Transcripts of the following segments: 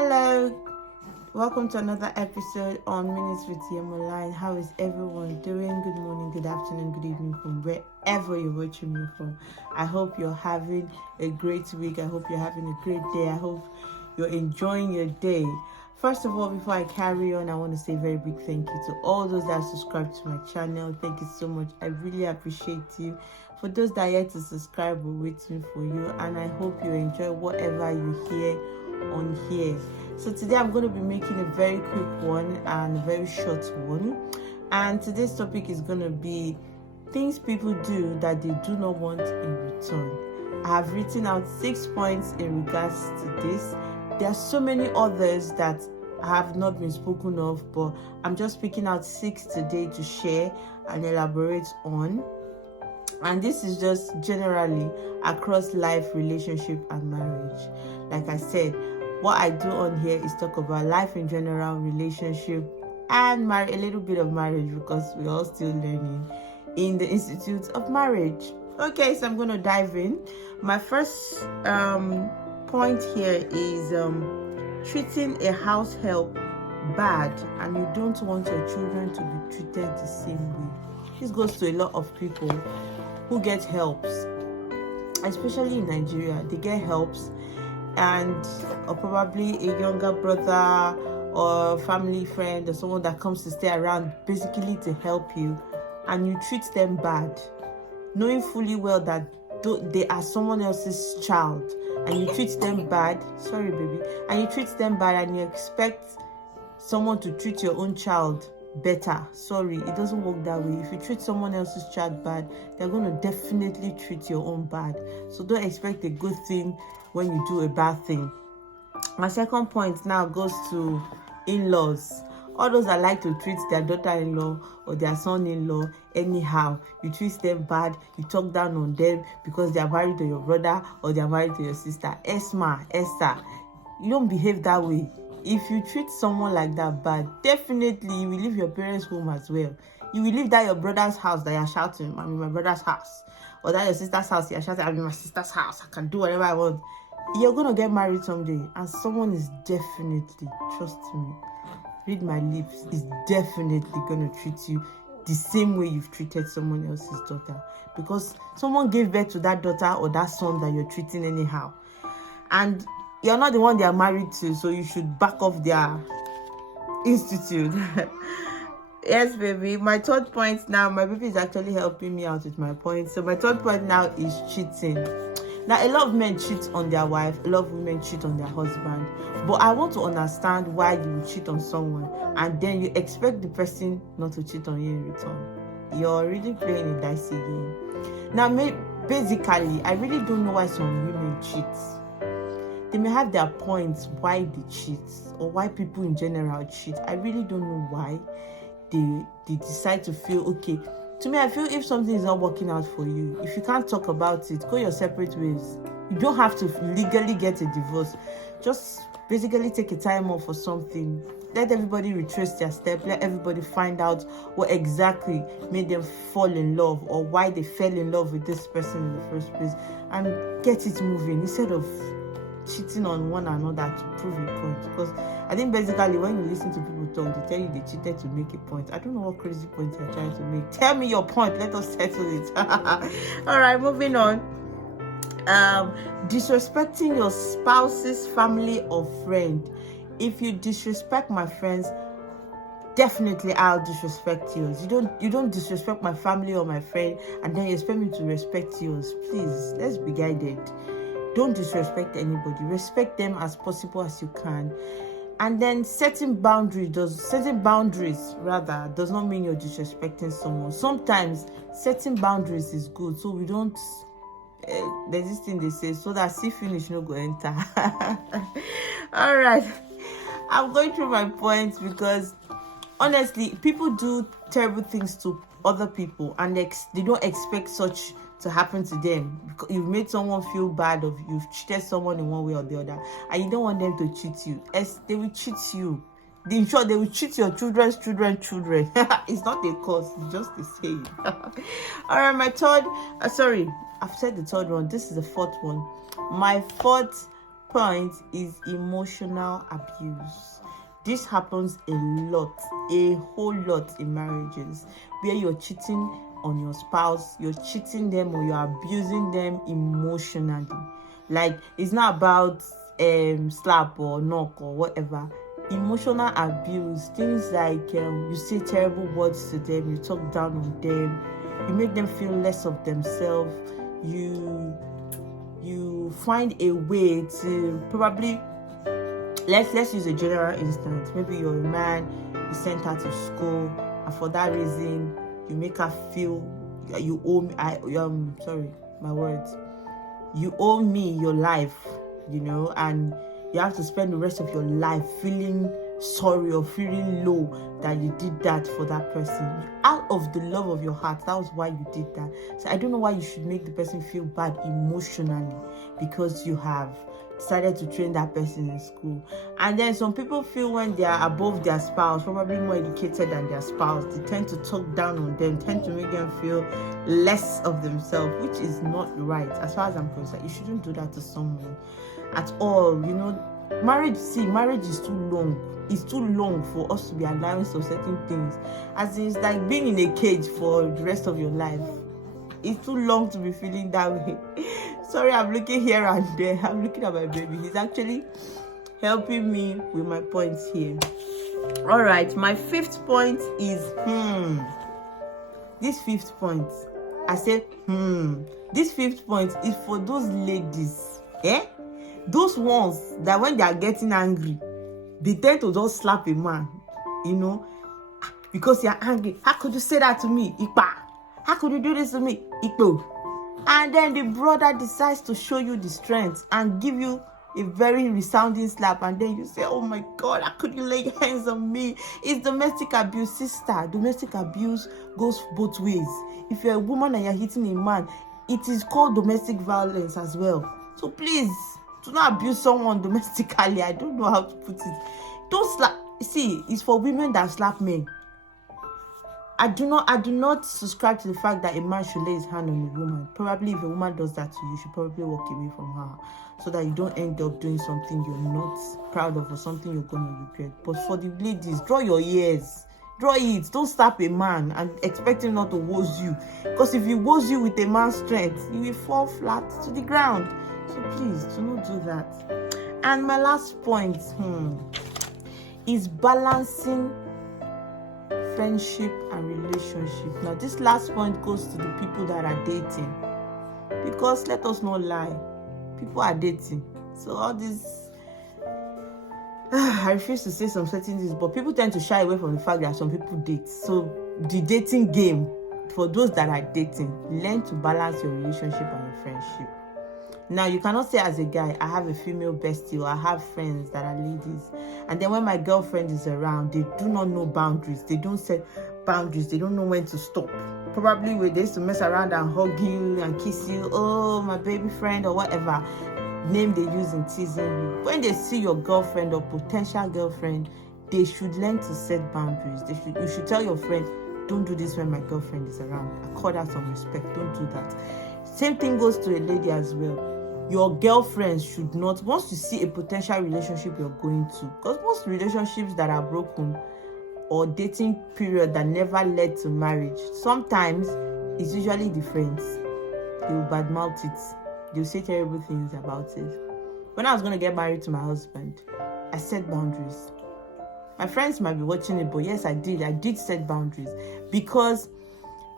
Hello, welcome to another episode on Minutes with Yemoline. How is everyone doing? Good morning, good afternoon, good evening from wherever you're watching me from. I hope you're having a great week. I hope you're having a great day. I hope you're enjoying your day. First of all, before I carry on, I want to say a very big thank you to all those that subscribe to my channel. Thank you so much. I really appreciate you. For those that are yet to subscribe, we're waiting for you, and I hope you enjoy whatever you hear on here. So today I'm going to be making a very quick one and a very short one, and today's topic is going to be things people do that they do not want in return. I have written out 6 points in regards to this. There are so many others that have not been spoken of, but I'm just picking out 6 today to share and elaborate on. And this is just generally across life, relationship, and marriage. Like I said, what I do on here is talk about life in general, relationship, and a little bit of marriage, because we're all still learning in the Institute of Marriage. Okay, so I'm going to dive in. My first point here is treating a house help bad, and you don't want your children to be treated the same way. This goes to a lot of people who get helps, especially in Nigeria. They get helps, or probably a younger brother or family friend or someone that comes to stay around basically to help you, and you treat them bad, knowing fully well that they are someone else's child, and you treat them bad. Sorry, baby. And you treat them bad, and you expect someone to treat your own child better. Sorry, it doesn't work that way. If you treat someone else's child bad, they're going to definitely treat your own bad. So don't expect a good thing when you do a bad thing. My second point now goes to in-laws. All those that like to treat their daughter-in-law or their son-in-law anyhow. You treat them bad, you talk down on them because they are married to your brother or they are married to your sister. Esther, you don't behave that way. If you treat someone like that bad, definitely you will leave your parents' home as well. You will leave that your brother's house that you're shouting, I'm in my brother's house. Or that your sister's house, you're shouting, I'm in my sister's house, I can do whatever I want. You're going to get married someday, and someone is definitely, trust me, read my lips, is definitely going to treat you the same way you've treated someone else's daughter. Because someone gave birth to that daughter or that son that you're treating anyhow. And you're not the one they are married to, so you should back off their institute. Yes, baby. My third point now, my baby is actually helping me out with my point. So my third point now is cheating. Now, a lot of men cheat on their wife, a lot of women cheat on their husband. But I want to understand why you will cheat on someone and then you expect the person not to cheat on you in return. You're really playing a dicey game. Now, basically, I really don't know why some women cheat. They may have their points why they cheat, or why people in general cheat. I really don't know why they decide to feel okay. To me, I feel if something is not working out for you, if you can't talk about it, go your separate ways. You don't have to legally get a divorce. Just basically take a time off or something. Let everybody retrace their step. Let everybody find out what exactly made them fall in love, or why they fell in love with this person in the first place, and get it moving instead of cheating on one another to prove a point. Because I think basically when you listen to people talk, they tell you they cheated to make a point. I don't know what crazy point you're trying to make. Tell me your point, let us settle it. All right, moving on. Disrespecting your spouse's family or friend. If you disrespect my friends, definitely I'll disrespect yours. You don't disrespect my family or my friend and then you expect me to respect yours. Please, let's be guided. Don't disrespect anybody. Respect them as possible as you can. And then setting boundaries does not mean you're disrespecting someone. Sometimes setting boundaries is good, so we don't there's this thing they say, so that see finish no go enter. All right, I'm going through my points because honestly, people do terrible things to other people and they don't expect such to happen to them. You've made someone feel bad, or you've cheated someone in one way or the other, and you don't want them to cheat you. They will cheat you. In short, they will cheat your children's children. It's not a cause, it's just a saying. All right, I've said the third one. This is the fourth one. My fourth point is emotional abuse. This happens a whole lot in marriages, where you're cheating on your spouse, you're cheating them, or you're abusing them emotionally. Like, it's not about slap or knock or whatever. Emotional abuse, things like you say terrible words to them, you talk down on them, you make them feel less of themselves, you find a way to probably, let's use a general instance. Maybe you're a man, you sent her to school, and for that reason you make her feel you owe me, you owe me your life, and you have to spend the rest of your life feeling sorry or feeling low that you did that for that person. Out of the love of your heart, that was why you did that. So I don't know why you should make the person feel bad emotionally because you have decided to train that person in school. And then some people feel when they are above their spouse, probably more educated than their spouse, they tend to talk down on them, tend to make them feel less of themselves, which is not right. As far as I'm concerned, you shouldn't do that to someone at all. Marriage is too long. It's too long for us to be allowing some certain things. As in, it's like being in a cage for the rest of your life. It's too long to be feeling that way. Sorry, I'm looking here and there. I'm looking at my baby. He's actually helping me with my points here. All right, my fifth point is this fifth point. I said this fifth point is for those ladies, those ones that when they are getting angry, they tend to just slap a man, because you're angry. How could you say that to me? Ipa. How could you do this to me? Ipo. And then the brother decides to show you the strength and give you a very resounding slap, and then you say, oh my God, how could you lay your hands on me? It's domestic abuse, sister. Domestic abuse goes both ways. If you're a woman and you're hitting a man, it is called domestic violence as well. So please, do not abuse someone domestically. I don't know how to put it. Don't slap. See, it's for women that slap men. I do not subscribe to the fact that a man should lay his hand on a woman. Probably if a woman does that to you, you should probably walk away from her, so that you don't end up doing something you're not proud of or something you're going to regret. But for the ladies, draw your ears. Draw it. Don't slap a man and expect him not to woz you. Because if he woz you with a man's strength, you will fall flat to the ground. So please, do not do that. And my last point is balancing friendship and relationship. Now, this last point goes to the people that are dating. Because let us not lie, people are dating. So all this, I refuse to say some certain things, but people tend to shy away from the fact that some people date. So the dating game, for those that are dating, learn to balance your relationship and your friendship. Now, you cannot say as a guy, I have a female bestie, or I have friends that are ladies, and then when my girlfriend is around, they do not know boundaries. They don't set boundaries. They don't know when to stop. Probably when they used to mess around and hug you and kiss you, oh, my baby friend, or whatever name they use in teasing you. When they see your girlfriend or potential girlfriend, they should learn to set boundaries. You should tell your friend, don't do this when my girlfriend is around. Accord her some respect. Don't do that. Same thing goes to a lady as well. Your girlfriend should not, once you see a potential relationship you're going to, because most relationships that are broken or dating period that never led to marriage, sometimes it's usually the friends. They will badmouth it. They'll say terrible things about it. When I was going to get married to my husband, I set boundaries. My friends might be watching it, but yes, I did set boundaries, because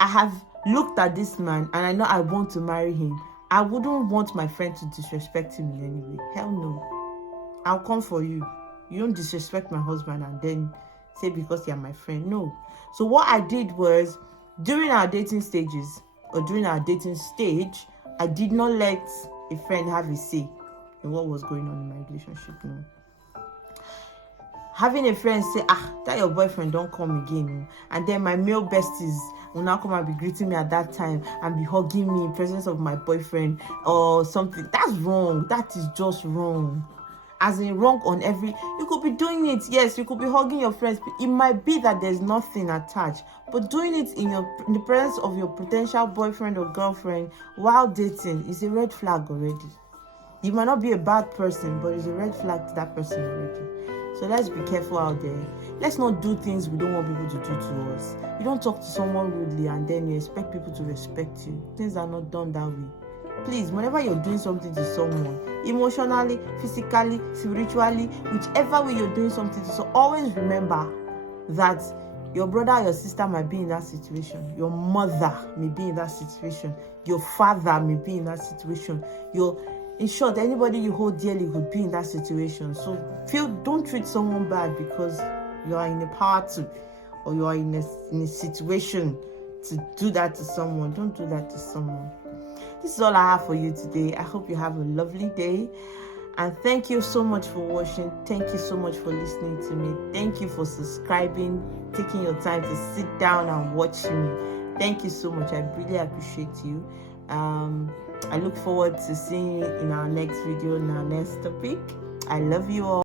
I have looked at this man and I know I want to marry him. I wouldn't want my friend to disrespect him in any way. Hell no. I'll come for you. You don't disrespect my husband and then say because you're my friend. No. So what I did was, during our dating stages, or during our dating stage, I did not let a friend have a say in what was going on in my relationship. No. Having a friend say, that your boyfriend don't come again, and then my male besties will now come and be greeting me at that time and be hugging me in presence of my boyfriend or something. That's wrong. That is just wrong. As in wrong on every... You could be doing it, yes, you could be hugging your friends. It might be that there's nothing attached, but doing it in the presence of your potential boyfriend or girlfriend while dating is a red flag already. You might not be a bad person, but it's a red flag to that person already. So let's be careful out there. Let's not do things we don't want people to do to us. You don't talk to someone rudely and then you expect people to respect you. Things are not done that way. Please, whenever you're doing something to someone, emotionally, physically, spiritually, whichever way you're doing something to someone, always remember that your brother or your sister might be in that situation. Your mother may be in that situation. Your father may be in that situation. In short, anybody you hold dearly could be in that situation. So don't treat someone bad because you are in a power to, or you are in a situation to do that to someone. Don't do that to someone. This is all I have for you today. I hope you have a lovely day. And thank you so much for watching. Thank you so much for listening to me. Thank you for subscribing, taking your time to sit down and watch me. Thank you so much. I really appreciate you. I look forward to seeing you in our next video, in our next topic. I love you all.